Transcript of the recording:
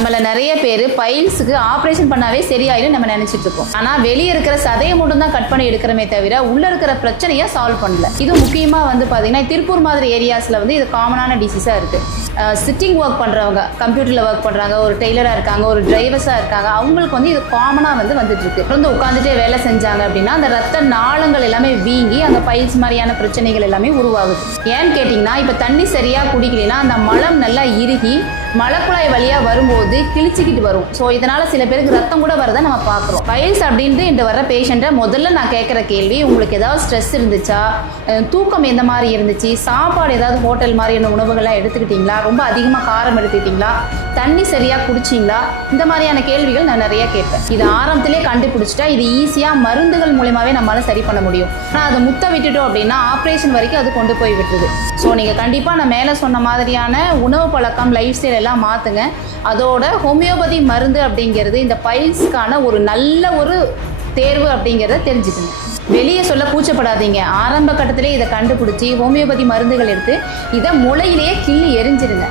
நம்மள நிறைய பேர் பைல்ஸுக்கு ஆப்ரேஷன் பண்ணாவே சரியாயிடும் நம்ம நினைச்சிட்டு இருக்கோம். ஆனா வெளியே இருக்கிற சதையை மட்டும் தான் கட் பண்ணி எடுக்கிறமே தவிர உள்ள இருக்கிற பிரச்சனையை சால்வ் பண்ணல. இது முக்கியமா வந்து பாத்தீங்கன்னா திருப்பூர் மாதிரி ஏரியாஸ்ல வந்து இது காமனான டிசீஸா இருக்கு. சிட்டிங் ஒர்க் பண்றவங்க, கம்ப்யூட்டர்ல ஒர்க் பண்றாங்க, ஒரு டெய்லரா இருக்காங்க, ஒரு டிரைவர்ஸா இருக்காங்க, அவங்களுக்கு வந்து இது காமனா வந்துட்டு இருக்கு. தொடர்ந்து உட்காந்துட்டே வேலை செஞ்சாங்க அப்படின்னா அந்த ரத்த நாளங்கள் எல்லாமே வீங்கி அந்த பைல்ஸ் மாதிரியான பிரச்சனைகள் எல்லாமே உருவாகுது. ஏன்னு கேட்டீங்கன்னா இப்ப தண்ணி சரியா குடிக்கலைன்னா அந்த மலம் நல்லா இறுகி மலக்குழாய் வழியா வரும்போது கிழிச்சிக்கிட்டு வரும். ஸோ இதனால சில பேருக்கு ரத்தம் கூட வரதை நம்ம பார்க்குறோம். பைல்ஸ் அப்படின்ட்டு இந்த வர பேஷண்ட்டை முதல்ல நான் கேட்குற கேள்வி, உங்களுக்கு ஏதாவது ஸ்ட்ரெஸ் இருந்துச்சா, தூக்கம் எந்த மாதிரி இருந்துச்சு, சாப்பாடு ஏதாவது ஹோட்டல் மாதிரியான உணவுகள்லாம் எடுத்துக்கிட்டீங்களா, ரொம்ப அதிகமாக காரம் எடுத்துக்கிட்டீங்களா, தண்ணி சரியாக குடிச்சிங்களா, இந்த மாதிரியான கேள்விகள் நான் நிறைய கேட்பேன். இது ஆரம்பத்திலே கண்டுபிடிச்சிட்டா இது ஈஸியாக மருந்துகள் மூலியமாகவே நம்மளால் சரி பண்ண முடியும். ஆனால் அதை முத்த விட்டுட்டோம் அப்படின்னா ஆப்ரேஷன் வரைக்கும் அது கொண்டு போய் விட்டுருது. ஸோ நீங்கள் கண்டிப்பாக நான் மேலே சொன்ன மாதிரியான உணவு பழக்கம், லைஃப் ஸ்டைல் எல்லாம் மாற்றுங்க. அதோட ஹோமியோபதி மருந்து அப்படிங்கிறது இந்த பைல்ஸ்க்கான ஒரு நல்ல ஒரு தேர்வு அப்படிங்கிறத தெரிஞ்சுக்கணும். வெளியே சொல்ல கூச்சப்படாதீங்க. ஆரம்ப கட்டத்திலே இதை கண்டுபிடிச்சி ஹோமியோபதி மருந்துகள் எடுத்து இதை முளையிலேயே கிள்ளி எரிஞ்சிருங்க.